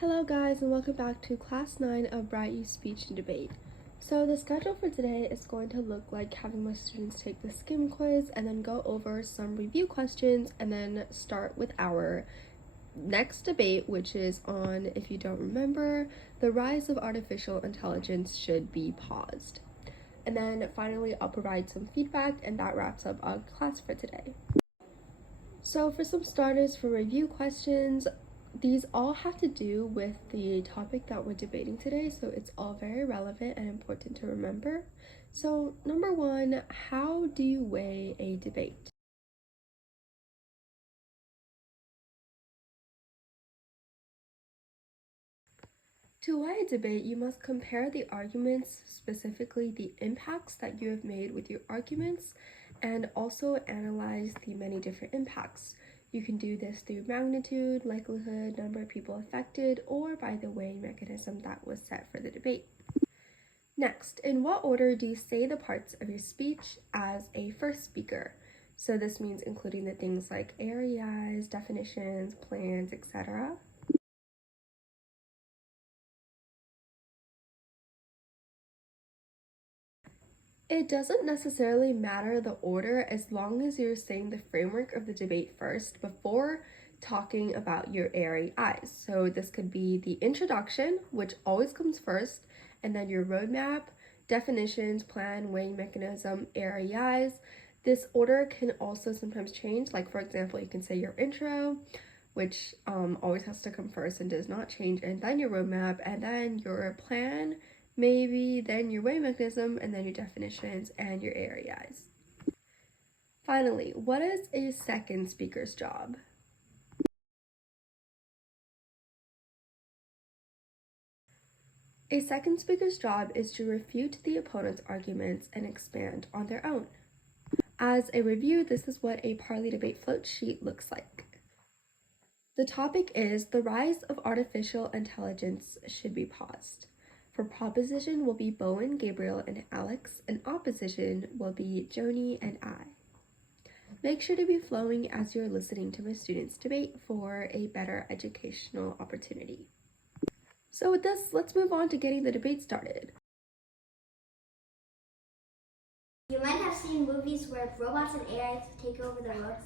Hello guys, and welcome back to class 9 of Bright Youth Speech and Debate. So the schedule for today is going to look like having my students take the skim quiz and then go over some review questions and then start with our next debate, which is on, if you don't remember, the rise of artificial intelligence should be paused. And then finally I'll provide some feedback, and that wraps up our class for today. So for some starters for review questions, these all have to do with the topic that we're debating today, so it's all very relevant and important to remember. So number one, how do you weigh a debate? To weigh a debate, you must compare the arguments, specifically the impacts that you have made with your arguments, and also analyze the many different impacts. You can do this through magnitude, likelihood, number of people affected, or by the weighing mechanism that was set for the debate. Next, in what order do you say the parts of your speech as a first speaker? So this means including the things like AREIs, definitions, plans, etc. It doesn't necessarily matter the order as long as you're saying the framework of the debate first before talking about your AREIs. So this could be the introduction, which always comes first, and then your roadmap, definitions, plan, weighing mechanism, AREIs. This order can also sometimes change. Like for example, you can say your intro, which always has to come first and does not change, and then your roadmap, and then your plan, maybe then your weighing mechanism, and then your definitions and your AREIs. Finally, what is a second speaker's job? A second speaker's job is to refute the opponent's arguments and expand on their own. As a review, this is what a Parli debate float sheet looks like. The topic is the rise of artificial intelligence should be paused. For proposition will be Bowen, Gabriel, and Alex, and opposition will be Joni and I. Make sure to be flowing as you're listening to my students debate for a better educational opportunity. So with this, let's move on to getting the debate started. You might have seen movies where robots and AI take over the world,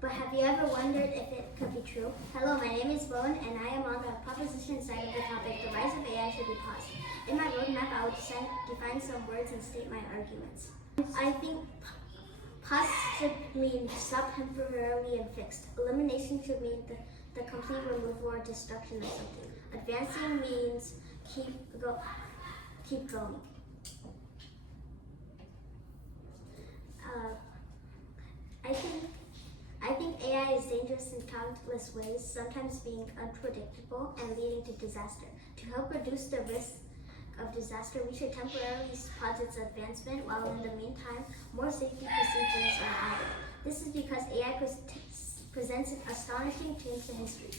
but have you ever wondered if it could be true? Hello, my name is Bowen, and I am on the proposition side of the topic, the rise of AI should be paused. In my roadmap, I will define some words and state my arguments. I think pause should mean stop temporarily and fixed. Elimination should mean the complete removal or destruction of something. Advancing means keep going. I think AI is dangerous in countless ways, sometimes being unpredictable and leading to disaster. To help reduce the risk of disaster, we should temporarily pause its advancement, while in the meantime, more safety procedures are added. This is because AI presents an astonishing change to history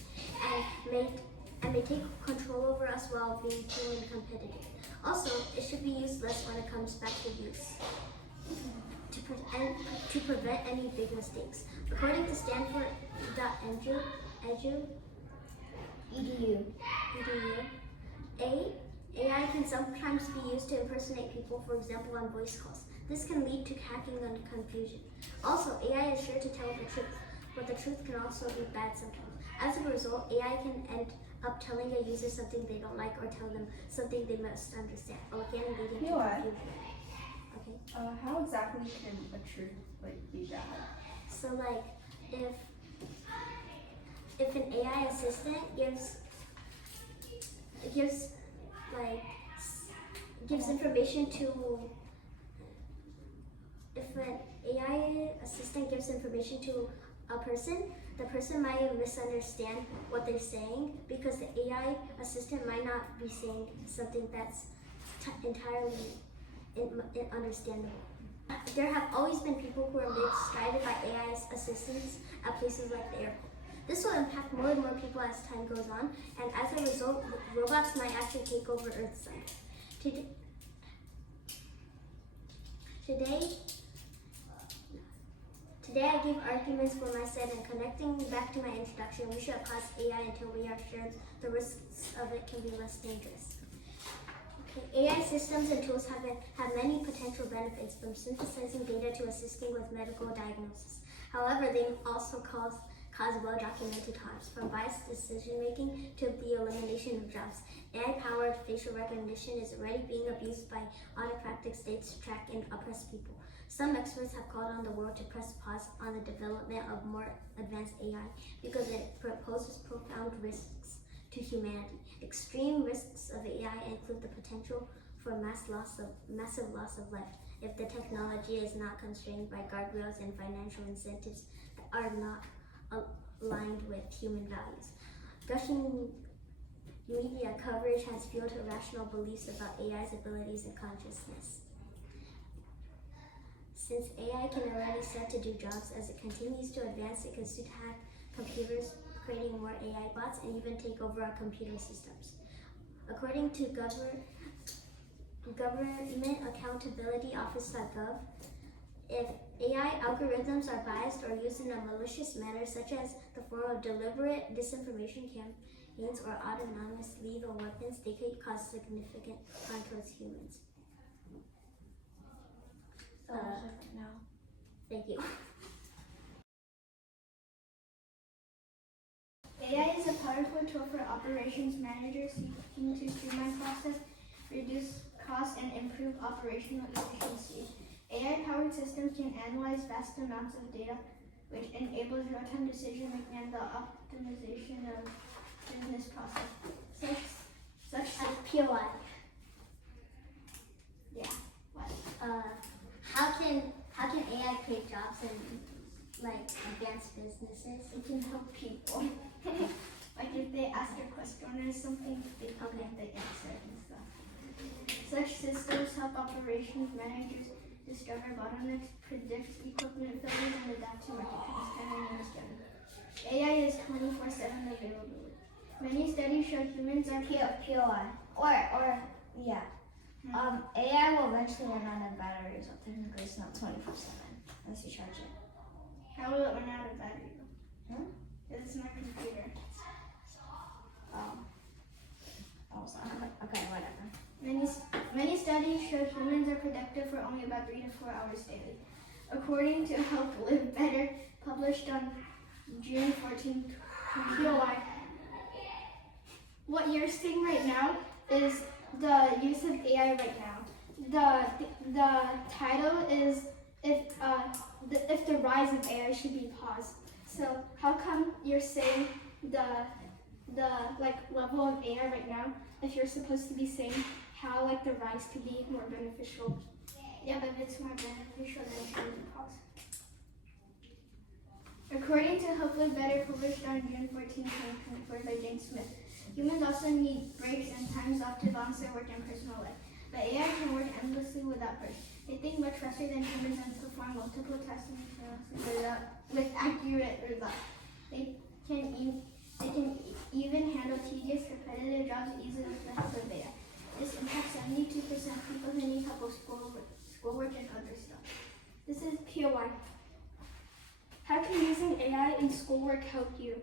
and may take control over us while being truly competitive. Also, it should be used less when it comes back to use, to prevent any big mistakes. According to Stanford.edu, AI can sometimes be used to impersonate people, for example on voice calls. This can lead to hacking and confusion. Also, AI is sure to tell the truth, but the truth can also be bad sometimes. As a result, AI can end up telling a user something they don't like or tell them something they must understand, again leading to confusion. Okay. How exactly can a truth be bad? So if an AI assistant gives information to a person, the person might misunderstand what they're saying because the AI assistant might not be saying something that's entirely understandable. There have always been people who are misguided by AI assistants at places like the airport. This will impact more and more people as time goes on, and as a result, robots might actually take over Earth's life. Today I give arguments for my side, and connecting back to my introduction, we should pause AI until we are sure the risks of it can be less dangerous. Okay. AI systems and tools have many potential benefits, from synthesizing data to assisting with medical diagnosis. However, they also cause well-documented harms, from biased decision-making to the elimination of jobs. AI-powered facial recognition is already being abused by autocratic states to track and oppress people. Some experts have called on the world to press pause on the development of more advanced AI because it poses profound risks to humanity. Extreme risks of AI include the potential for massive loss of life if the technology is not constrained by guardrails and financial incentives that are not aligned with human values. Gushing media coverage has fueled irrational beliefs about AI's abilities and consciousness. Since AI can already start to do jobs, as it continues to advance, it can soon hack computers, creating more AI bots and even take over our computer systems. According to Government Accountability Office.gov, if AI algorithms are biased or used in a malicious manner, such as the form of deliberate disinformation campaigns or autonomous lethal weapons, they could cause significant harm towards humans. No. Thank you. AI is a powerful tool for operations managers seeking to streamline process, reduce costs, and improve operational efficiency. AI-powered systems can analyze vast amounts of data, which enables real-time decision-making and the optimization of business process. Such POI. Yeah. What? How can AI create jobs in advanced businesses? It can help people. Like if they ask a question or something, they can get the answer and stuff. Such systems help operations managers discover bottlenecks, predict equipment failures, and adapt to market trends. AI is 24/7 available. Many studies show humans are POI. AI will eventually run out of battery, so technically it's not 24/7 unless you charge it. How will it run out of battery? Hmm? It's not a computer. Okay, whatever. Many studies show humans are productive for only about 3 to 4 hours daily. According to Help Live Better, published on June 14th, POI. What you're seeing right now is the use of AI right now. The title is if the rise of AI should be paused. So how come you're saying the level of AI right now if you're supposed to be saying how the rise could be more beneficial? Yeah, but it's more beneficial than it should be paused. According to Hope Live Better, published on June 14, 2024 by Jane Smith, humans also need breaks and times off to balance their work and personal life. But AI can work endlessly without breaks. They think much faster than humans and perform multiple tasks with accurate results. They can even handle tedious, repetitive jobs easily with the help of AI. This impacts 72% of people who need help with schoolwork and other stuff. This is POI. How can using AI in schoolwork help you?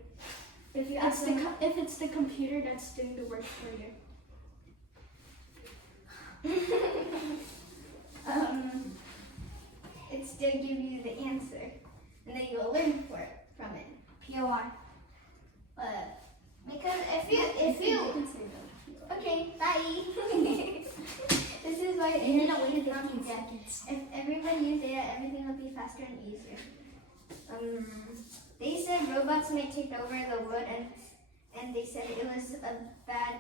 If it's the computer that's doing the work for you. It still give you the answer, and then you'll learn from it. POI. Because if you Okay, bye. This is why if everybody used AI, everything would be faster and easier. They said robots may take over the world, and they said it was bad.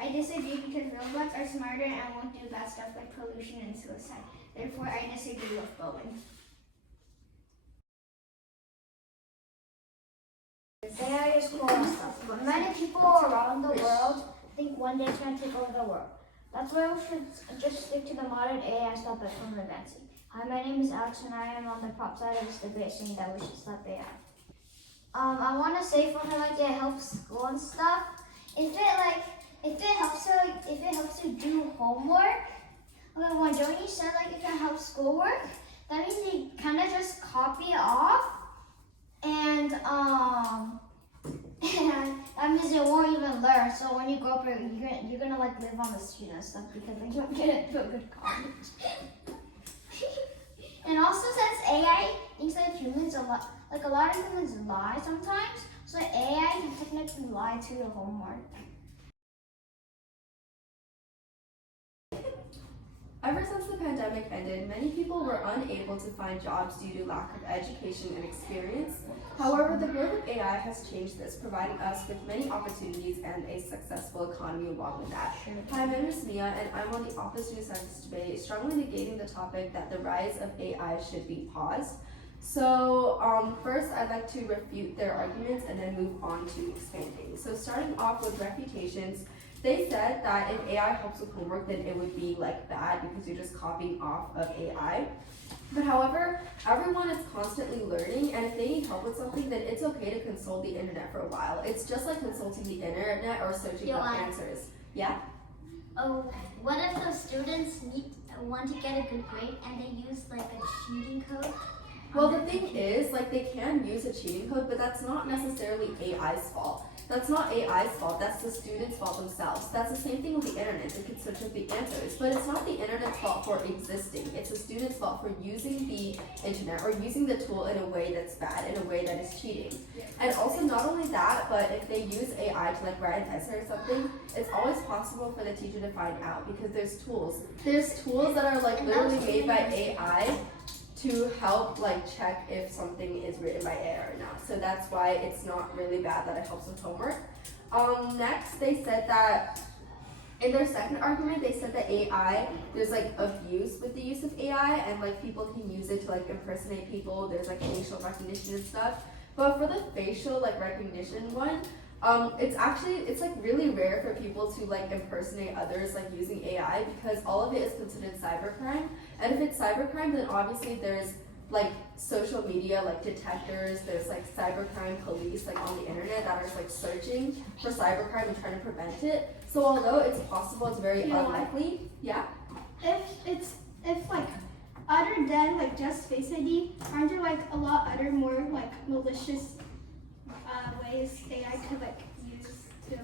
I disagree because robots are smarter and won't do bad stuff like pollution and suicide. Therefore, I disagree with Bowen. AI is cool and stuff, but many people around the world think one day it's going to take over the world. That's why we should just stick to the modern AI and stop it from advancing. Hi, my name is Alex and I am on the prop side of this debate saying that we should stop AI. I want to say for her it helps school and stuff. If it helps you do homework, when Joni said if it helps schoolwork, that means you kind of just copy it off and And that means you won't even learn. So when you grow up, you're gonna like live on the street and stuff because like, you won't get into a good college. And also, since AI thinks that humans a lot of humans lie sometimes, so AI can technically lie to your homework. Ever since the pandemic ended, many people were unable to find jobs due to lack of education and experience. However, the growth of AI has changed this, providing us with many opportunities and a successful economy along with that. Hi, my name is Mia, and I'm on the Office Student Science debate, strongly negating the topic that the rise of AI should be paused. So first, I'd like to refute their arguments and then move on to expanding. So starting off with refutations, they said that if AI helps with homework, then it would be like bad because you're just copying off of AI. But however, everyone is constantly learning, and if they need help with something, then it's okay to consult the internet for a while. It's just like consulting the internet or searching up answers. Yeah? Oh, what if the students want to get a good grade and they use like a cheating code? Well, the thing is, like, they can use a cheating code, but that's not necessarily AI's fault. That's not AI's fault, that's the students' fault themselves. That's the same thing with the internet. They could search up the answers, but it's not the internet's fault for existing. It's the students' fault for using the internet or using the tool in a way that's bad, in a way that is cheating. And also, not only that, but if they use AI to like write an essay or something, it's always possible for the teacher to find out because there's tools. There's tools that are like literally made by AI to help like check if something is written by AI or not. So that's why it's not really bad that it helps with homework. Next, they said that in their second argument, they said that AI, there's like abuse with the use of AI and like people can use it to like impersonate people. There's like facial recognition and stuff. But for the facial like recognition one, it's like really rare for people to like impersonate others like using AI because all of it is considered cybercrime. And if it's cybercrime, then obviously there's like social media like detectors, there's like cybercrime police like on the internet that are like searching for cybercrime and trying to prevent it. So although it's possible, it's very unlikely. Yeah. If like other than like just Face ID, aren't there like a lot other more like malicious ways AI could like use to?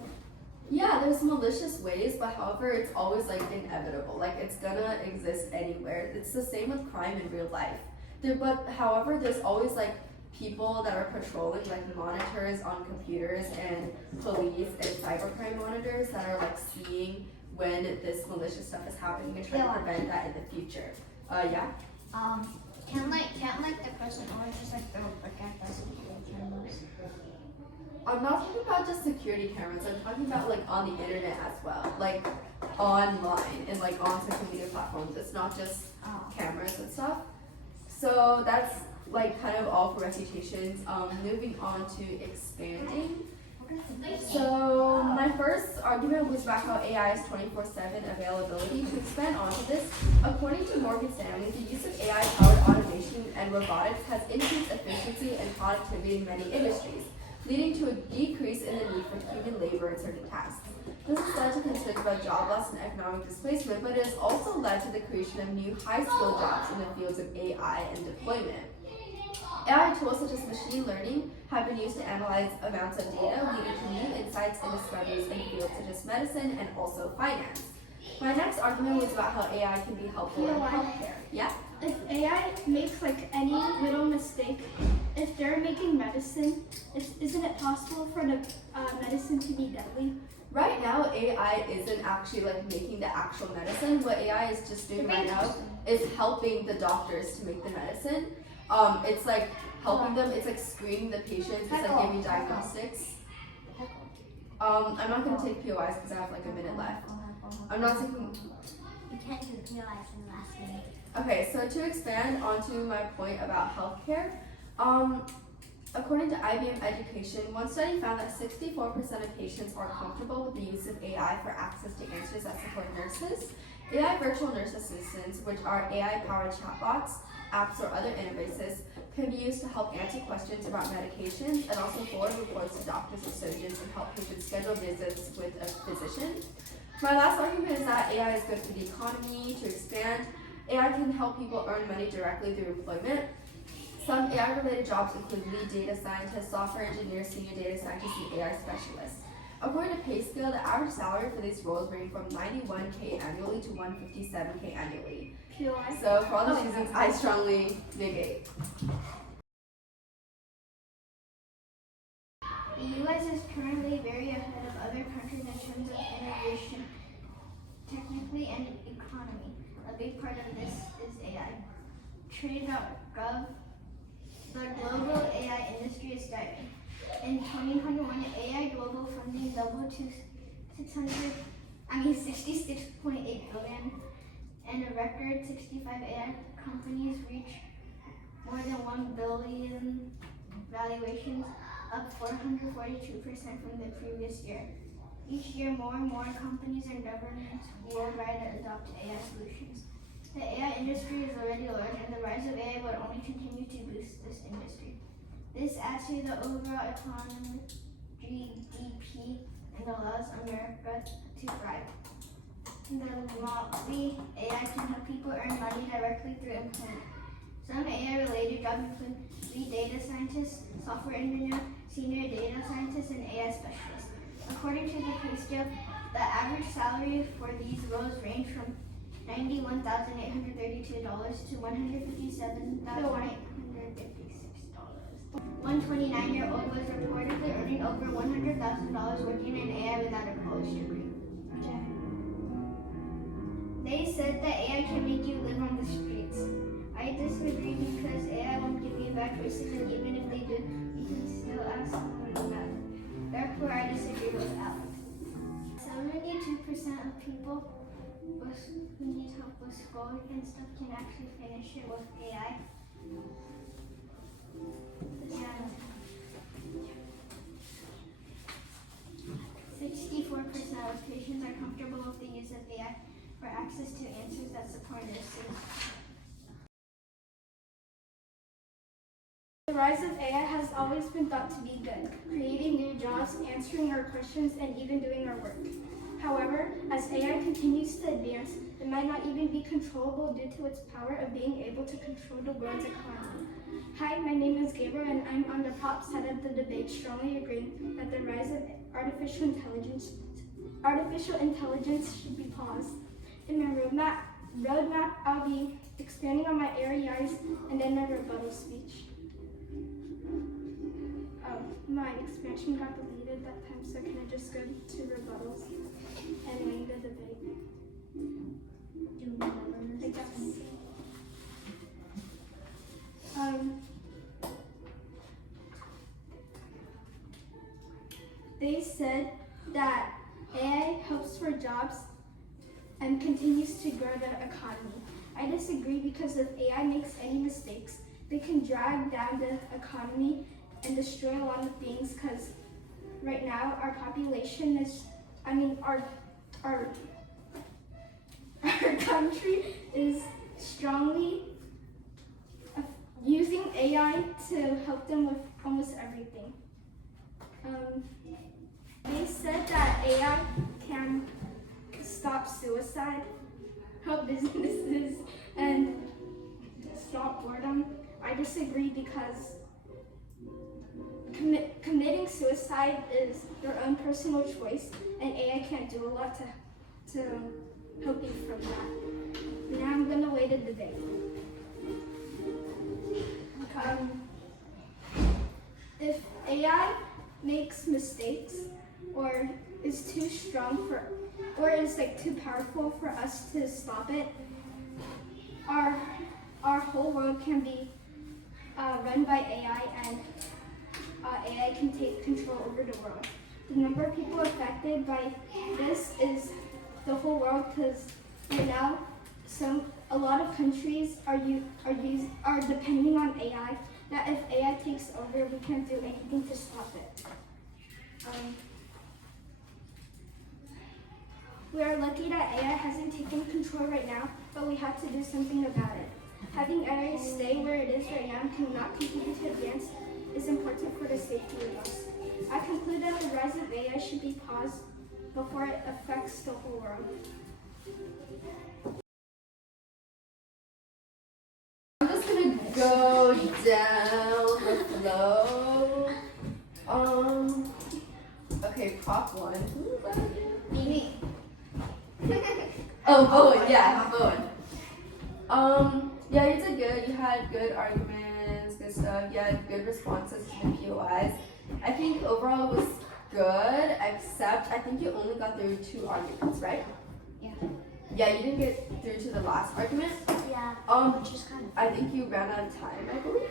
Yeah, there's malicious ways, but however, it's always like inevitable. Like it's gonna exist anywhere. It's the same with crime in real life. But however, there's always like people that are patrolling, like monitors on computers and police and cybercrime monitors that are like seeing when this malicious stuff is happening and trying to prevent that in the future. Yeah. Can't the person always just like throw a brick at us and cameras? I'm not talking about just security cameras. I'm talking about like on the internet as well, like online and like on social media platforms. It's not just cameras and stuff. So that's like kind of all for refutations. Moving on to expanding. So my first argument was about how AI is 24/7 availability. To expand onto this, according to Morgan Stanley, the use of AI-powered automation and robotics has increased efficiency and productivity in many industries, leading to a decrease in the need for human labor in certain tasks. This has led to concerns about job loss and economic displacement, but it has also led to the creation of new high-skilled jobs in the fields of AI and deployment. AI tools such as machine learning have been used to analyze amounts of data, leading to new insights and discoveries in fields such as medicine and also finance. My next argument was about how AI can be helpful in healthcare. Yeah? If AI makes like any little mistake, if they're making medicine, isn't it possible for the medicine to be deadly? Right now, AI isn't actually like making the actual medicine. What AI is just doing right now is helping the doctors to make the medicine. It's like helping them, it's like screening the patients, it's like giving diagnostics. I'm not gonna take POIs because I have like a minute left. I'm not taking. You can't do the POIs in the last minute. Okay, so to expand onto my point about healthcare, according to IBM Education, one study found that 64% of patients are comfortable with the use of AI for access to answers that support nurses. AI virtual nurse assistants, which are AI-powered chatbots, apps, or other interfaces, can be used to help answer questions about medications and also forward reports to doctors or surgeons and help patients schedule visits with a physician. My last argument is that AI is good for the economy. To expand, AI can help people earn money directly through employment. Some AI-related jobs include lead data scientist, software engineer, senior data scientist, and AI specialist. According to pay scale, the average salary for these roles range from $91K annually to $157K annually. So for all these reasons, I strongly negate. The U.S. is currently very ahead of other countries in terms of innovation, technically and economy. A big part of this is AI. Trade.gov, the global AI industry is thriving. In 2021, AI global funding doubled to 66.8 billion, and a record 65 AI companies reached more than 1 billion valuations, up 442% from the previous year. Each year, more and more companies and governments worldwide adopt AI solutions. The AI industry is already large, and the rise of AI will only continue to boost this industry. This adds to the overall economy, GDP, and allows America to thrive. The AI can help people earn money directly through employment. Some AI-related jobs include lead data scientist, software engineer, senior data scientist, and AI specialist. According to the pay scale, the average salary for these roles range from $91,832 to $157,856. One 29-year-old was reportedly earning over $100,000 working in AI without a college degree. They said that AI can make you live on the streets. I disagree because AI won't give you back racism. Even if they do, you can still ask someone to matter. Therefore, I disagree with Alex. 72% of people who need help with school and stuff can actually finish it with AI. And 64% of patients are comfortable with the use of AI for access to answers that support nurses. The rise of AI has always been thought to be good, creating new jobs, answering our questions, and even doing our work. However, as AI continues to advance, it might not even be controllable due to its power of being able to control the world's economy. Hi, my name is Gabriel, and I'm on the prop side of the debate, strongly agreeing that the rise of artificial intelligence should be paused. In my roadmap, I'll be expanding on my areas and then my rebuttal speech. My expansion got deleted that time, so can I just go to rebuttals and win the debate? I guess. They said that AI helps for jobs and continues to grow the economy. I disagree because if AI makes any mistakes, they can drag down the economy and destroy a lot of things, because right now our population is, our country is strongly using AI to help them with almost everything. They said that AI can stop suicide, help businesses, and stop boredom. I disagree because committing suicide is their own personal choice, and AI can't do a lot to help you from that. Now I'm gonna wait a debate. If AI makes mistakes or is too strong or is too powerful for us to stop it, our whole world can be run by AI, and AI can take control over the world. The number of people affected by this is the whole world, because right now a lot of countries are depending on AI. That if AI takes over, we can't do anything to stop it. We are lucky that AI hasn't taken control right now, but we have to do something about it. Having AI stay where it is right now and cannot continue to advance is important for the safety of us. I conclude that the rise of AI should be paused before it affects the whole world. I'm just gonna go down. Prop 1. Who was that again? Me. Oh, Bowen, yeah, Bowen. Yeah, you did good. You had good arguments, good stuff. You had good responses to the POIs. I think overall it was good, except I think you only got through 2 arguments, right? Yeah. Yeah, you didn't get through to the last argument. Yeah. Which is kind of. I think you ran out of time, I believe.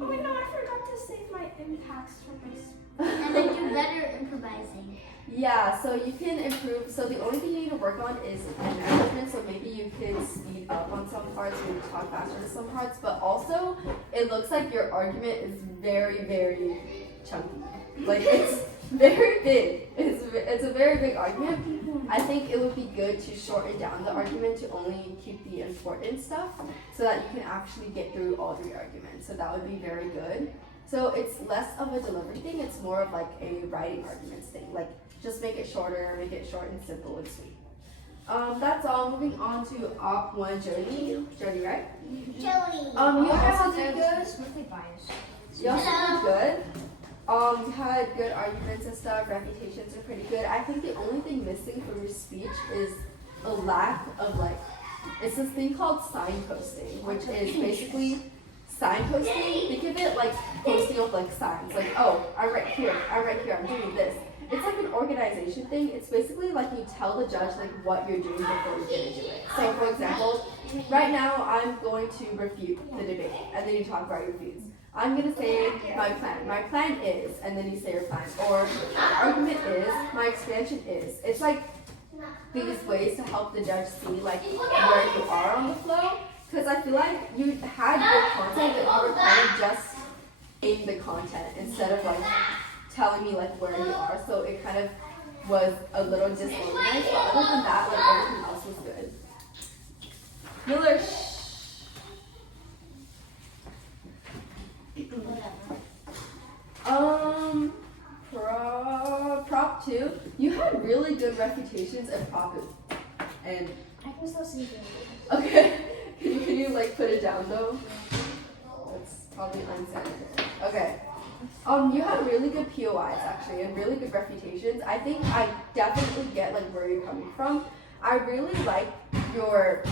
Oh wait, no, I forgot to save my impacts from my. And then do better improvising. Yeah, so you can improve. So the only thing you need to work on is management. So maybe you can speed up on some parts, maybe talk faster to some parts. But also, it looks like your argument is very, very chunky. Like it's very big. It's a very big argument. I think it would be good to shorten down the argument to only keep the important stuff, so that you can actually get through all 3 arguments. So that would be very good. So it's less of a delivery thing. It's more of like a writing arguments thing. Like just make it shorter, make it short and simple and sweet. That's all. Moving on to Op 1, Jody, right? Joey. You also did good. Smoothly biased. You also did good. You had good arguments and stuff. Reputations are pretty good. I think the only thing missing from your speech is a lack of like, it's this thing called signposting, which is basically signposting. Think of it like posting of like signs, like, oh, I'm right here, I'm doing this. It's like an organization thing. It's basically like you tell the judge like what you're doing before you get into it. So for example, right now I'm going to refute the debate, and then you talk about your views. I'm gonna say my plan. My plan is, and then you say your plan. Or the argument is, my expansion is. It's like these ways to help the judge see like where you are on the flow. Because I feel like you had good content, but you were kind of just in the content instead of like telling me like where you are. So it kind of was a little disorganized. But other than that, like everything else was good. Miller, Prop 2, you had really good reputations at Prop 2. And I can still see you. okay, can you like put it down though? That's probably unsanitary. Okay. You had really good POIs actually and really good reputations. I think I definitely get like where you're coming from. I really like your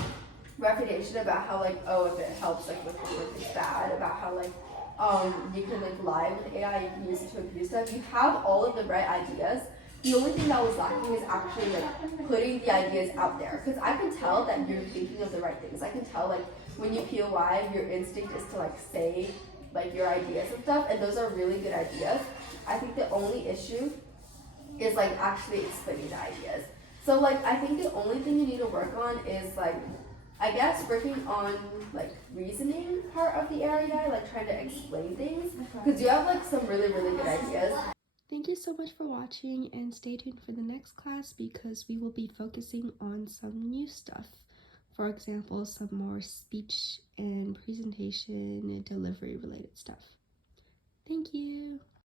refutation about how like, oh, if it helps like with homework it's bad, about how like you can like lie with AI, you can use it to abuse stuff. You have all of the right ideas. The only thing that was lacking is actually like putting the ideas out there. Because I can tell that you're thinking of the right things. I can tell like when you POI, your instinct is to like say like your ideas and stuff, and those are really good ideas. I think the only issue is like actually explaining the ideas. So like I think the only thing you need to work on is like, I guess working on like reasoning part of the area, like trying to explain things, because you have like some really good ideas. Thank you so much for watching, and stay tuned for the next class because we will be focusing on some new stuff. For example, some more speech and presentation and delivery related stuff. Thank you.